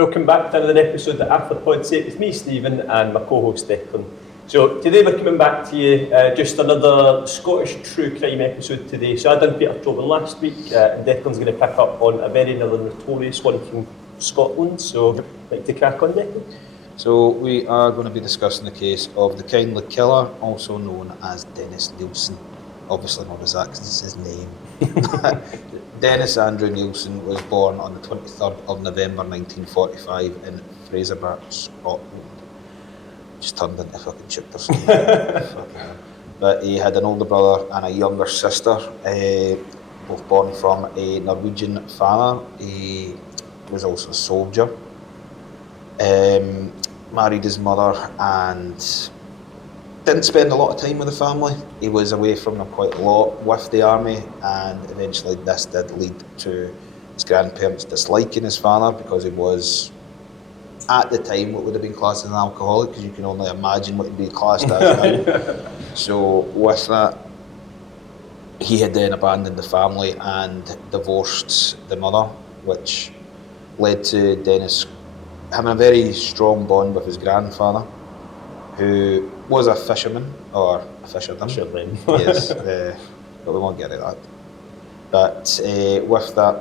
Welcome back to another episode of Ahfur Podsake. It's me, Stephen, and my co-host Declán. So today we're coming back to you, just another Scottish true crime episode today. So I done Peter Tobin last week, and Declan's going to pick up on a very another notorious one from Scotland. So I'd like to crack on, Declan. So we are going to be discussing the case of the kindly killer, also known as Dennis Nilsen. Obviously not as that because it's his name. Dennis Andrew Nilsen was born on the 23rd of November 1945 in Fraserburgh, Scotland. Just turned into fucking chip or something. But he had an older brother and a younger sister, both born from a Norwegian father. He was also a soldier. Married his mother and didn't spend a lot of time with the family. He was away from them quite a lot with the army, and eventually this did lead to his grandparents disliking his father because he was, at the time, what would have been classed as an alcoholic, because you can only imagine what he'd be classed as now. So with that, he had then abandoned the family and divorced the mother, which led to Dennis having a very strong bond with his grandfather, who was a fisherman, or a fisherman. Yes, but we won't get into that. But with that,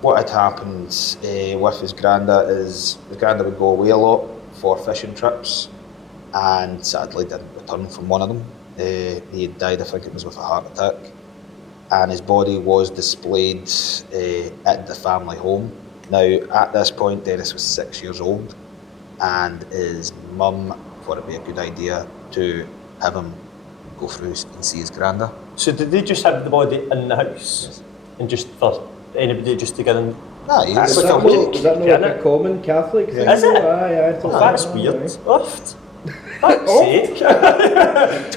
what had happened with his granda is his granda would go away a lot for fishing trips, and sadly didn't return from one of them. He had died, I think it was with a heart attack, and his body was displayed at the family home. Now, at this point, Dennis was 6 years old, and his mum thought it'd be a good idea to have him go through and see his granda. So did they just have the body in the house? Yes. And just for anybody just to get in? Aye, That's it's like like a a week. Is that not like a common Catholic thing? Is it? Aye, Oh, that's weird. Oft. Fuck's Oh. sake.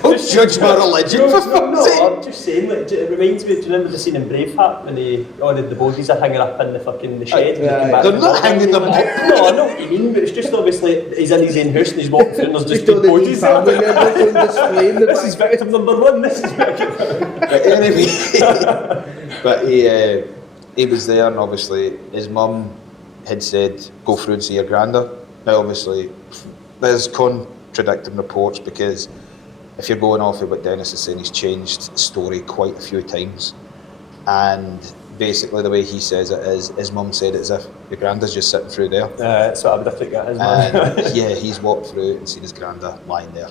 Don't judge my religion for fuck's sake. I'm just saying, like, it reminds me, do you remember the scene in Braveheart when the bodies are hanging up in the fucking shed? They're not hanging them up. No, I know what you mean, but it's just obviously he's in his own house and he's walking through and there's just Just all big the bodies family there. members on display in the This is victim number one, this is victim. But anyway, but he was there, and obviously his mum had said, go through and see your granda. Now obviously there's contradicting reports, because if you're going off of what Dennis is saying, he's changed the story quite a few times, and basically the way he says it is his mum said it as if your granda's just sitting through there. That's what I would have took that as well. And yeah, he's walked through and seen his granda lying there,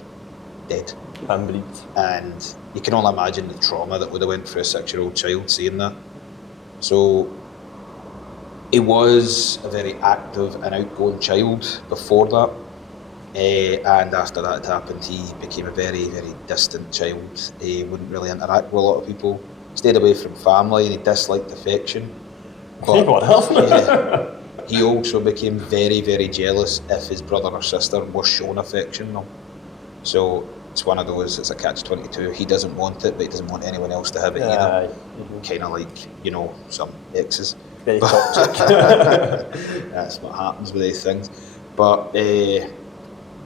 dead. And breathed. And you can only imagine the trauma that would have went through a 6-year-old child seeing that. So he was a very active and outgoing child before that, and after that had happened, he became a very, very distant child. He wouldn't really interact with a lot of people, stayed away from family, and he disliked affection. But yeah, he also became very, very jealous if his brother or sister was shown affection. So it's one of those, it's a catch-22. He doesn't want it, but he doesn't want anyone else to have it either. Kind of like, some exes. Very toxic. That's what happens with these things. But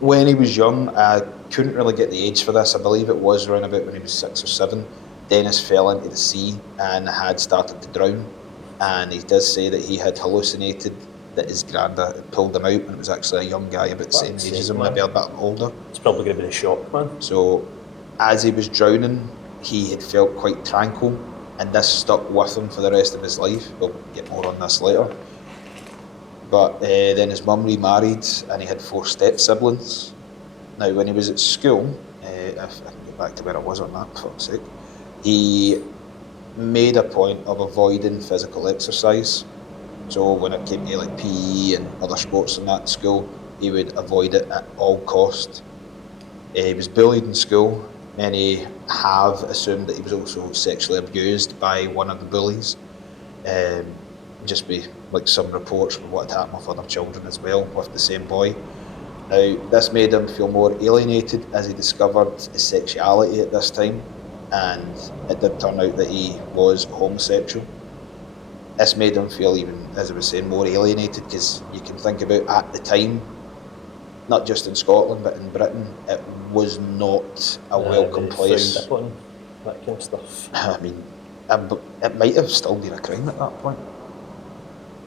when he was young, I couldn't really get the age for this. I believe it was around about when he was 6 or 7. Dennis fell into the sea and had started to drown. And he does say that he had hallucinated that his granda had pulled him out, and it was actually a young guy about the same age as him, maybe a bit older. It's probably going to be a shock, man. So as he was drowning, he had felt quite tranquil, and this stuck with him for the rest of his life. We'll get more on this later. But then his mum remarried, and he had 4 step-siblings. Now, when he was at school, if I can get back to where I was on that, for fuck's sake, he made a point of avoiding physical exercise. So when it came to like PE and other sports in that school, he would avoid it at all cost. He was bullied in school. Many have assumed that he was also sexually abused by one of the bullies. Just be like some reports from what had happened with other children as well with the same boy. Now, this made him feel more alienated as he discovered his sexuality at this time, and it did turn out that he was homosexual. This made him feel even, as I was saying, more alienated, because you can think about at the time, not just in Scotland but in Britain, it was not a welcome place. That kind of stuff. I mean, it might have still been a crime at that point.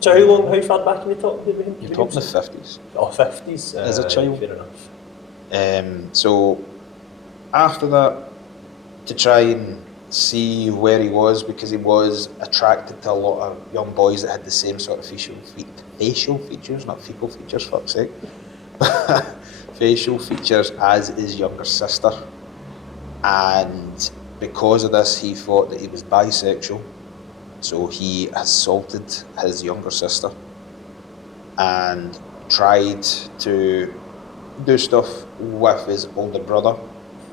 So how far back can you talk about him? You're talking the 50s. Oh, 50s? As a child. Fair enough. So after that, to try and see where he was, because he was attracted to a lot of young boys that had the same sort of facial features, not fecal features, fuck's sake, facial features as his younger sister. And because of this, he thought that he was bisexual, so he assaulted his younger sister and tried to do stuff with his older brother.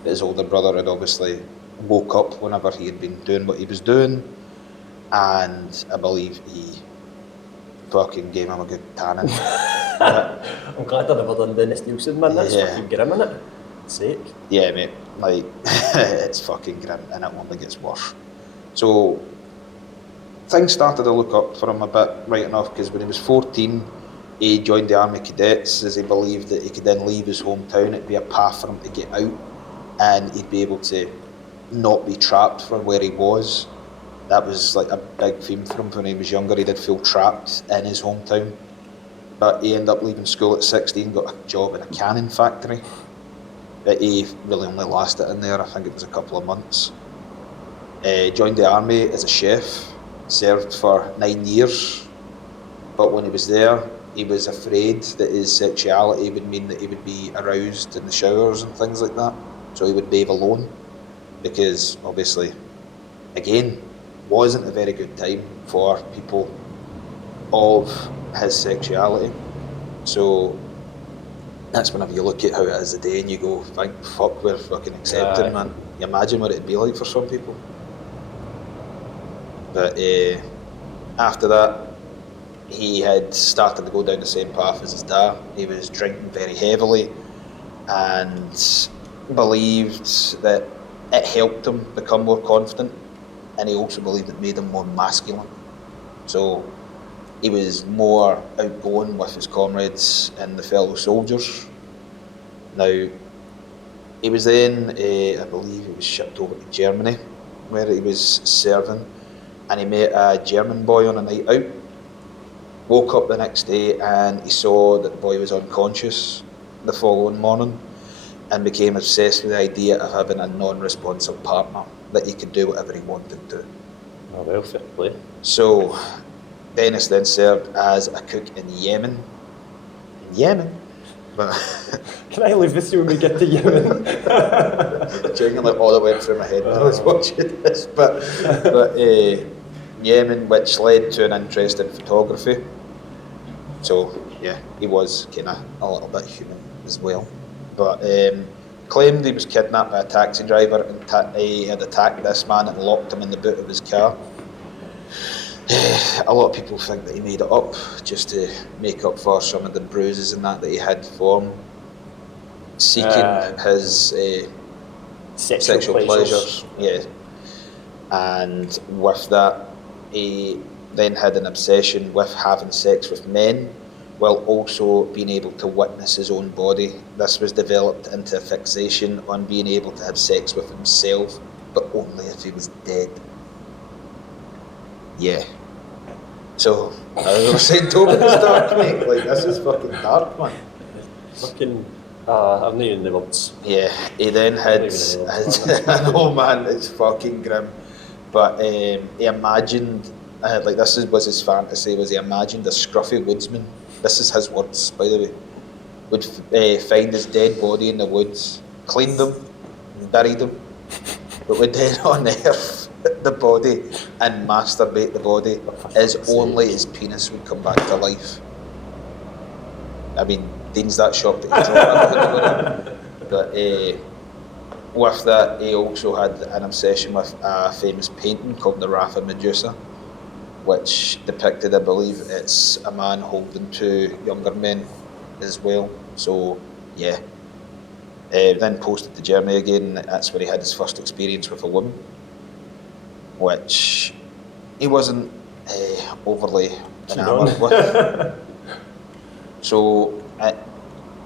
His older brother had obviously woke up whenever he had been doing what he was doing, and I believe he fucking gave him a good tanning. I'm glad I've never done Dennis Nilsen, man. That's fucking grim, innit? Sake. Yeah, mate, like, it's fucking grim, and it only gets worse. So, things started to look up for him a bit, right enough, because when he was 14, he joined the Army Cadets, as he believed that he could then leave his hometown. It'd be a path for him to get out, and he'd be able to not be trapped from where he was. That was like a big theme for him when he was younger. He did feel trapped in his hometown. But he ended up leaving school at 16, got a job in a canning factory. But he really only lasted in there, I think it was a couple of months. Joined the army as a chef, served for 9 years. But when he was there, he was afraid that his sexuality would mean that he would be aroused in the showers and things like that. So he would bathe alone, because obviously, again, wasn't a very good time for people of his sexuality. So that's whenever you look at how it is today and you go, thank fuck we're fucking accepted, man. You imagine what it'd be like for some people. But after that, he had started to go down the same path as his dad. He was drinking very heavily and believed that it helped him become more confident, and he also believed it made him more masculine. So he was more outgoing with his comrades and the fellow soldiers. Now, he was then, I believe he was shipped over to Germany, where he was serving, and he met a German boy on a night out. Woke up the next day and he saw that the boy was unconscious the following morning, and became obsessed with the idea of having a non-responsive partner that he could do whatever he wanted to. Oh, well, fair play. So, Dennis then served as a cook in Yemen. But Can I live with you when we get to Yemen? genuinely all that went through my head when I was watching this. But Yemen, which led to an interest in photography. So, yeah, he was kind of a little bit human as well. But claimed he was kidnapped by a taxi driver and he had attacked this man and locked him in the boot of his car. A lot of people think that he made it up just to make up for some of the bruises and that he had for him, seeking his sexual pleasures. Yeah. And with that, he then had an obsession with having sex with men, while also being able to witness his own body. This was developed into a fixation on being able to have sex with himself, but only if he was dead. Yeah. So, I was saying, Tobin is dark, mate. Like, this is fucking dark, man. Fucking, I've not even the words. Yeah, he then had, I know, man, it's fucking grim. But he imagined, like, was his fantasy, was he imagined a scruffy woodsman, this is his words, by the way, would find his dead body in the woods, cleaned him, buried him, but would then unearth the body and masturbate the body, as only his penis would come back to life. I mean, Dean's that shocked that he's not. But with that, he also had an obsession with a famous painting called The Wrath of Medusa, which depicted, I believe, it's a man holding two younger men as well. So, yeah. Then posted to Germany again. That's where he had his first experience with a woman, which he wasn't overly enamoured with. So,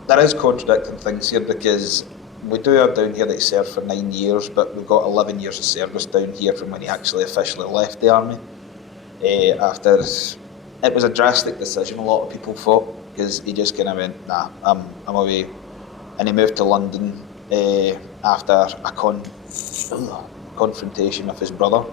there is contradicting things here, because we do have down here that he served for 9 years, but we've got 11 years of service down here from when he actually officially left the army. After it was a drastic decision, a lot of people thought, because he just kind of went, nah, I'm away. And he moved to London after a confrontation with his brother,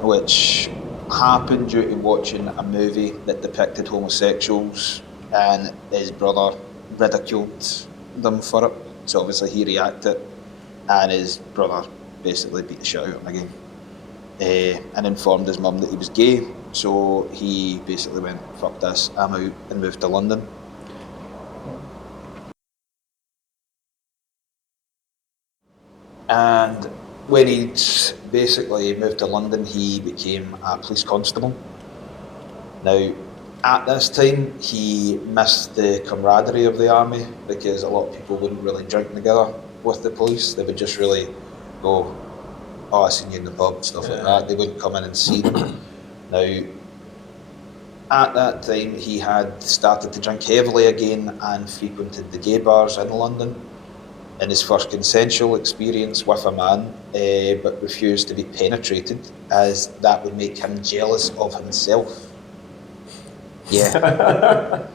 which happened due to watching a movie that depicted homosexuals, and his brother ridiculed them for it. So obviously he reacted, and his brother basically beat the shit out of him again, and informed his mum that he was gay. So he basically went, fuck this, I'm out, and moved to London. And when he'd basically moved to London, he became a police constable. Now, at this time, he missed the camaraderie of the army, because a lot of people wouldn't really drink together with the police. They would just really go, oh, I seen you in the pub, stuff like that. They wouldn't come in and see them. Now, at that time, he had started to drink heavily again and frequented the gay bars in London in his first consensual experience with a man, but refused to be penetrated, as that would make him jealous of himself. Yeah.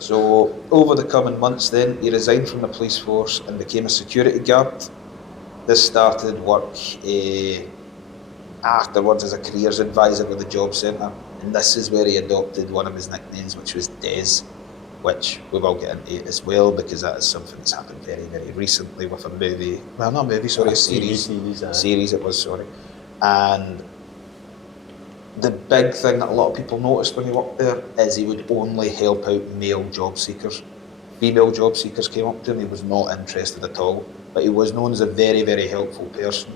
So over the coming months then, he resigned from the police force and became a security guard. This started work afterwards as a careers advisor with the job centre, and this is where he adopted one of his nicknames, which was Des, which we will get into as well, because that is something that's happened very, very recently with a movie, well, not a movie, sorry, a series it was, sorry. And the big thing that a lot of people noticed when he worked there is he would only help out male job seekers. Female job seekers came up to him, he was not interested at all, but he was known as a very, very helpful person,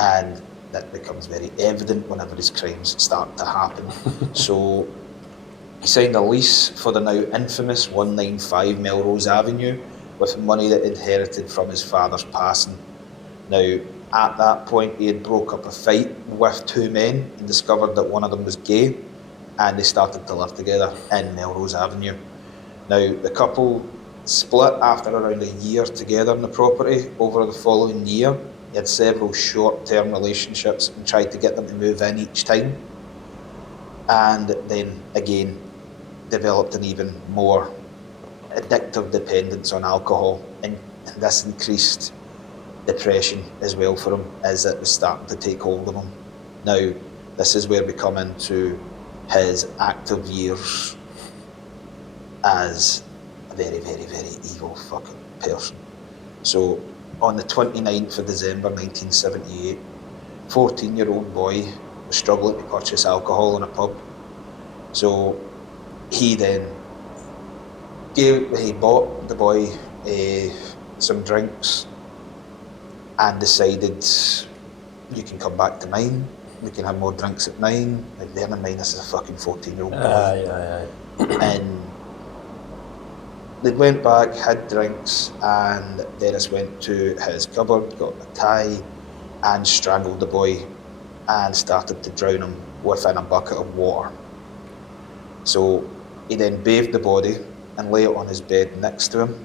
and that becomes very evident whenever his crimes start to happen. So he signed a lease for the now infamous 195 Melrose Avenue with money that he inherited from his father's passing. Now, at that point, he had broke up a fight with two men and discovered that one of them was gay, and they started to live together in Melrose Avenue. Now, the couple split after around a year together on the property. Over the following year, he had several short-term relationships and tried to get them to move in each time, and then again developed an even more addictive dependence on alcohol, and this increased depression as well for him, as it was starting to take hold of him. Now, this is where we come into his active years as a very, very, very evil fucking person. So, on the 29th of December 1978, 14-year-old boy was struggling to purchase alcohol in a pub. So, he then bought the boy some drinks and decided, you can come back to mine, we can have more drinks at mine. Like, bear in mind, this is a fucking 14-year-old boy. And they went back, had drinks, and Dennis went to his cupboard, got a tie, and strangled the boy and started to drown him within a bucket of water. So he then bathed the body and lay it on his bed next to him.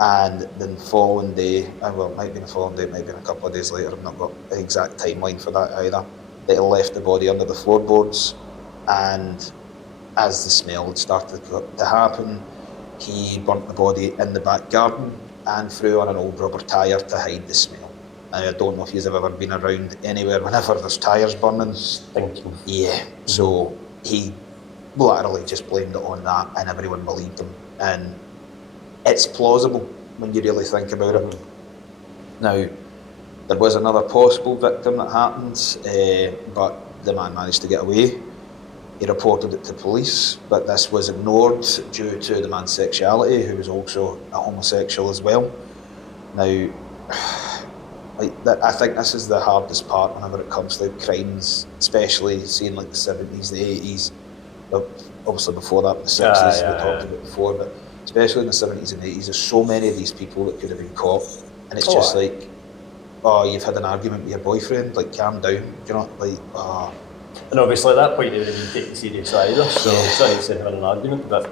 And then the following day, well, it might have been the following day, it might have been a couple of days later, I've not got the exact timeline for that either, that he left the body under the floorboards. And as the smell had started to happen, he burnt the body in the back garden and threw on an old rubber tyre to hide the smell. Now, I don't know if you've ever been around anywhere whenever there's tyres burning. Stinking. Yeah, so he literally just blamed it on that, and everyone believed him. And it's plausible when you really think about it. Now, there was another possible victim that happened, but the man managed to get away. He reported it to police, but this was ignored due to the man's sexuality, who was also a homosexual as well. Now, I think this is the hardest part whenever it comes to crimes, especially seeing like the 70s, the 80s, obviously before that, the 60s, we talked about before, but especially in the 70s and 80s, there's so many of these people that could have been caught, and it's just like, oh, you've had an argument with your boyfriend, like, calm down, you know, like, oh. And obviously at that point, they wouldn't take it serious either, so it's nice to have an argument, but...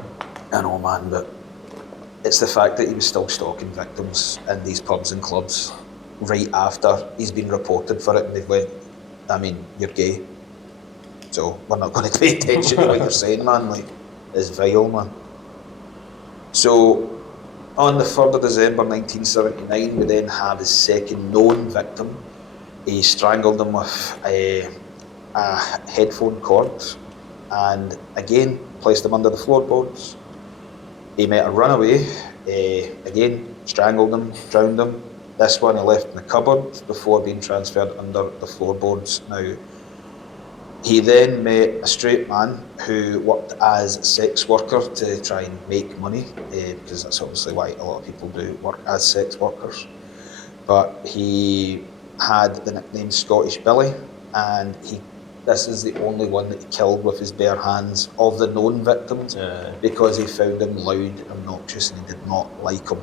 I know, man, but it's the fact that he was still stalking victims in these pubs and clubs right after he's been reported for it, and they've went, I mean, you're gay. So we're not going to pay attention to what you're saying, man. Like, it's vile, man. So on the 3rd of December 1979, we then have his second known victim. He strangled him with a headphone cord and again placed him under the floorboards. He met a runaway, again strangled him, drowned him. This one he left in the cupboard before being transferred under the floorboards. Now, he then met a straight man who worked as a sex worker to try and make money, because that's obviously why a lot of people do work as sex workers. But he had the nickname Scottish Billy, and this is the only one that he killed with his bare hands of the known victims, because he found him loud and obnoxious and he did not like him.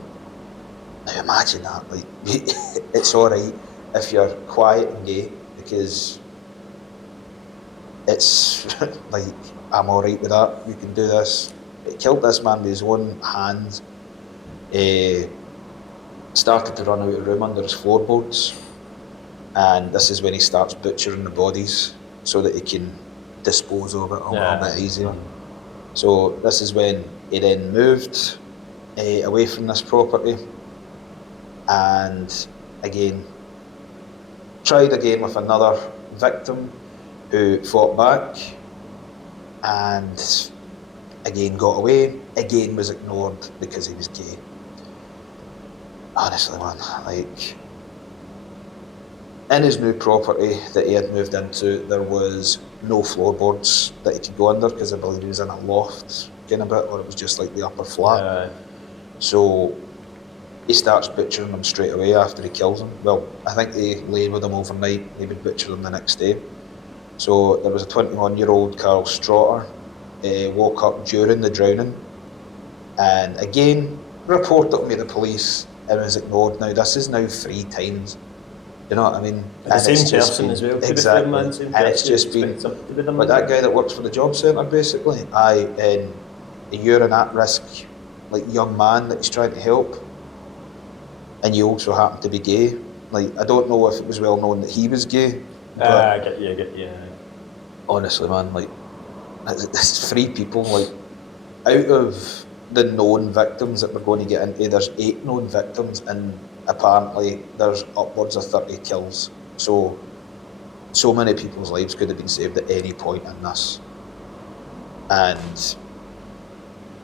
Now imagine that, like, it's alright if you're quiet and gay, because it's like, I'm alright with that, you can do this. He killed this man with his own hands, started to run out of the room under his floorboards, and this is when he starts butchering the bodies so that he can dispose of it a little bit easier. So this is when he then moved away from this property, and again tried again with another victim who fought back and again got away, again was ignored because he was gay. Honestly, man, like, in his new property that he had moved into, there was no floorboards that he could go under, because I believe he was in a loft kind of bit, or it was just like the upper flat. So he starts butchering them straight away after he kills them. Well, I think they lay with him overnight, he would butcher them the next day. So there was a 21-year-old Carl Strotter, woke up during the drowning, and again reported him to the police and was ignored. Now this is now 3 times. You know what I mean? The same person as well. Exactly. And it's just been, but that guy that works for the job centre, basically, and you're an at-risk, like, young man that he's trying to help, and you also happen to be gay. Like, I don't know if it was well known that he was gay. I get you. Honestly, man, like, it's 3 people. Like, out of the known victims that we're going to get into, there's 8 known victims, and apparently there's upwards of 30 kills. So many people's lives could have been saved at any point in this. And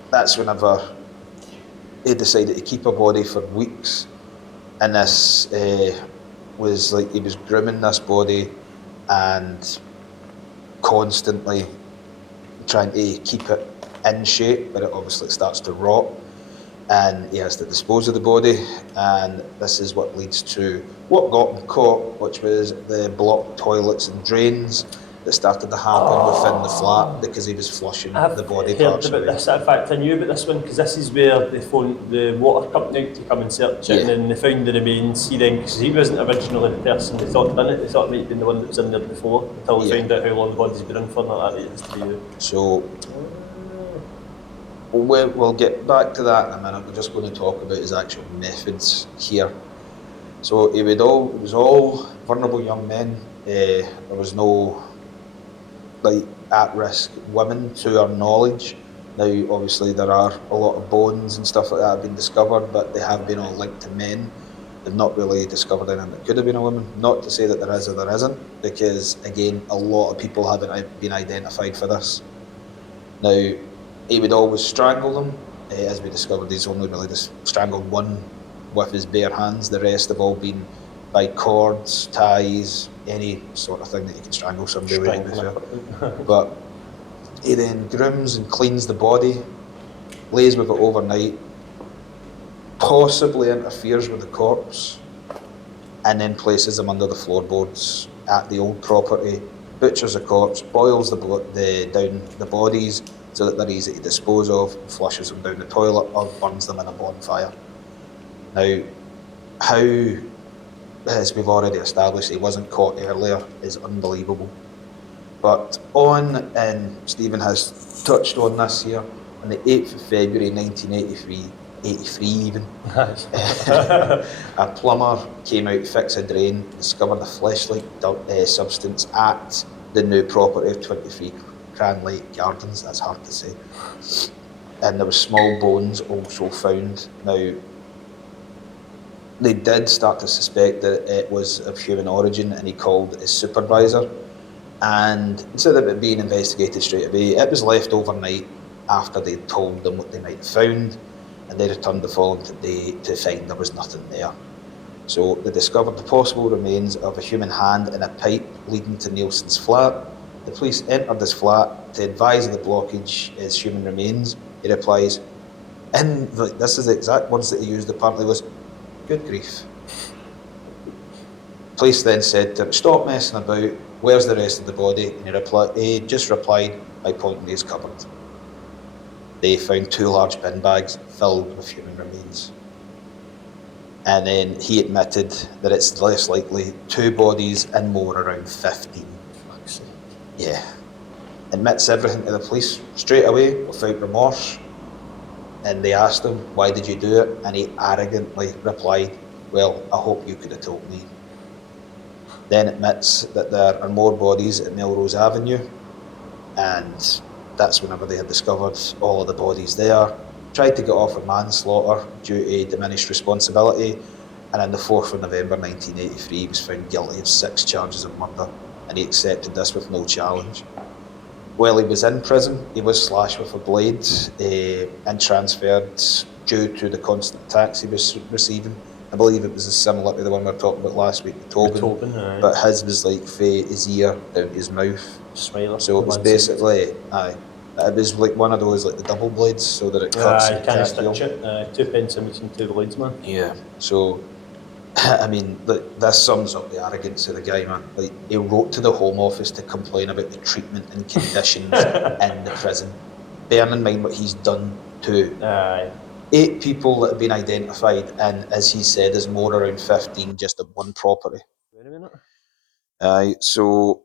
that's whenever he decided to keep a body for weeks. And this was like, he was grooming this body and constantly trying to keep it in shape, but it obviously starts to rot, and he has to dispose of the body. And this is what leads to what got him caught, which was the blocked toilets and drains that started to happen within the flat because he was flushing the body parts about away. this. In fact, I knew about this one because this is where they phoned the water company out to come and search it, and then they found the remains. He then, because he wasn't originally the person they thought done it, they thought it might have been the one that was in there before, until they found out how long the body's been in for, and that it was to be you. So we'll get back to that in a minute. We're just going to talk about his actual methods here. So it was all vulnerable young men. There was no, like, at-risk women to our knowledge. Now, obviously, there are a lot of bones and stuff like that have been discovered, but they have been all linked to men. They've not really discovered anything that could have been a woman. Not to say that there is or there isn't, because, again, a lot of people haven't been identified for this. Now, he would always strangle them. As we discovered, he's only really just strangled one with his bare hands. The rest have all been by cords, ties, any sort of thing that you can strangle somebody with. But he then grooms and cleans the body, lays with it overnight, possibly interferes with the corpse, and then places them under the floorboards at the old property, butchers the corpse, boils down the bodies so that they're easy to dispose of, flushes them down the toilet, or burns them in a bonfire. Now, how, as we've already established, he wasn't caught earlier is unbelievable. But and Stephen has touched on this here, on the 8th of February 1983 even, a plumber came out to fix a drain, discovered a flesh-like substance at the new property of 23 Cranlight Gardens. That's hard to say. And there were small bones also found. Now, they did start to suspect that it was of human origin, and he called his supervisor. And instead of it being investigated straight away, it was left overnight after they'd told them what they might have found, and they returned the following day to find there was nothing there. So they discovered the possible remains of a human hand in a pipe leading to Nilsen's flat. The police entered this flat to advise of the blockage as human remains. He replies, this is the exact words that he used apparently, was, "Good grief." Police then said to him, "Stop messing about, where's the rest of the body?" And he just replied by pointing to his cupboard. They found 2 large bin bags filled with human remains. And then he admitted that it's less likely 2 bodies and more around 15. Fuck's sake. Yeah. Admits everything to the police straight away without remorse. And they asked him, "Why did you do it?" And he arrogantly replied, "Well, I hope you could have told me." Then admits that there are more bodies at Melrose Avenue, and that's whenever they had discovered all of the bodies there. Tried to get off with manslaughter due to diminished responsibility, and on the 4th of November 1983 he was found guilty of 6 charges of murder, and he accepted this with no challenge. While he was in prison, he was slashed with a blade and transferred due to the constant attacks he was receiving. I believe it was similar to the one we were talking about last week with Tobin, but his was like from his ear down to his mouth. Smiler. So it was basically, it was like one of those, like the double blades, so that it cuts and can't can't heal. stitch it. 2 pence in between 2 blades, man. Yeah, so, I mean, this sums up the arrogance of the guy, man. Like, he wrote to the Home Office to complain about the treatment and conditions in the prison. Bearing in mind what he's done to 8 people that have been identified, and as he said, there's more around 15 just at one property. Wait a minute. So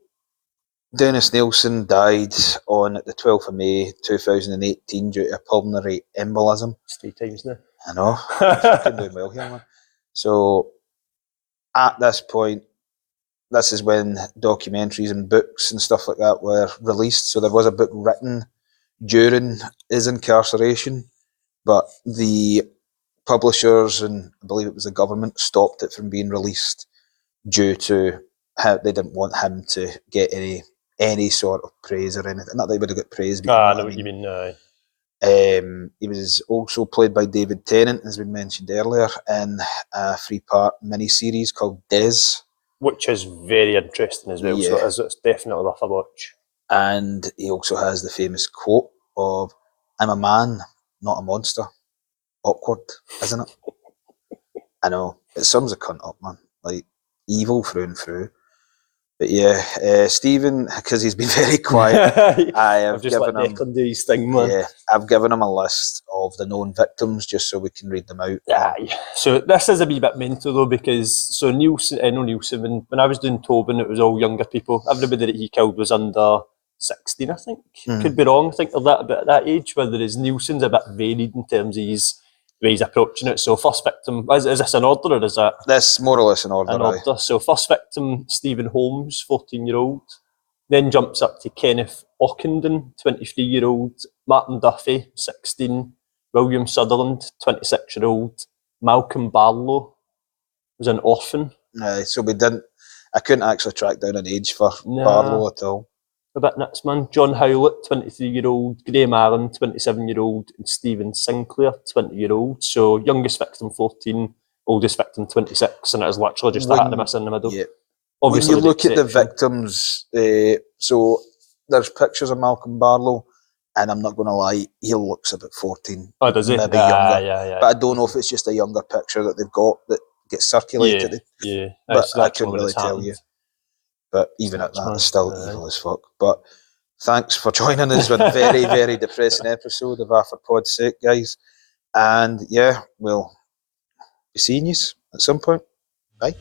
Dennis Nilsen died on the 12th of May 2018 due to a pulmonary embolism. It's 3 times now. I know. Fucking doing well here, man. So at this point, this is when documentaries and books and stuff like that were released. So there was a book written during his incarceration, but the publishers and I believe it was the government stopped it from being released due to how they didn't want him to get any sort of praise or anything. Not that he would have got praise, but I know what you mean. he was also played by David Tennant, as we mentioned earlier, in a 3-part mini-series called Des. Which is very interesting as well, Yeah. so it's definitely worth a watch. And he also has the famous quote of, "I'm a man, not a monster." Awkward, isn't it? I know. It sums a cunt up, man. Like, evil through and through. But yeah, Stephen, because he's been very quiet, I have I've just given let him... Declán do his thing, man. Yeah, I've given him a list of the known victims just so we can read them out. Aye. So this is a wee bit mental though, because so Nilsen, when I was doing Tobin, it was all younger people. Everybody that he killed was under 16, I think. Could be wrong. I think they're that a bit at that age, whereas Nilsen's a bit varied in terms of his way he's approaching it. So first victim, is this an order or is that? This more or less an order. An order. So first victim, Stephen Holmes, 14-year-old. Then jumps up to Kenneth Ockenden, 23-year-old. Martin Duffy, 16. William Sutherland, 26-year-old. Malcolm Barlow was an orphan. So I couldn't actually track down an age for Barlow at all. A bit nuts, man. John Howlett, 23-year-old. Graham Allen, 27-year-old. And Stephen Sinclair, 20-year-old. So youngest victim, 14. Oldest victim, 26. And it is literally just a hit and miss in the middle. Yeah. Obviously, when you look at the victims, so there's pictures of Malcolm Barlow, and I'm not going to lie, he looks about 14. Oh, does he? Maybe younger. Yeah. But I don't know if it's just a younger picture that they've got that gets circulated. Yeah. But I couldn't really tell you. But even at that, it's still evil as fuck. But thanks for joining us with a very, very depressing episode of Ahfur Podsake, guys. And yeah, we'll be seeing you at some point. Bye.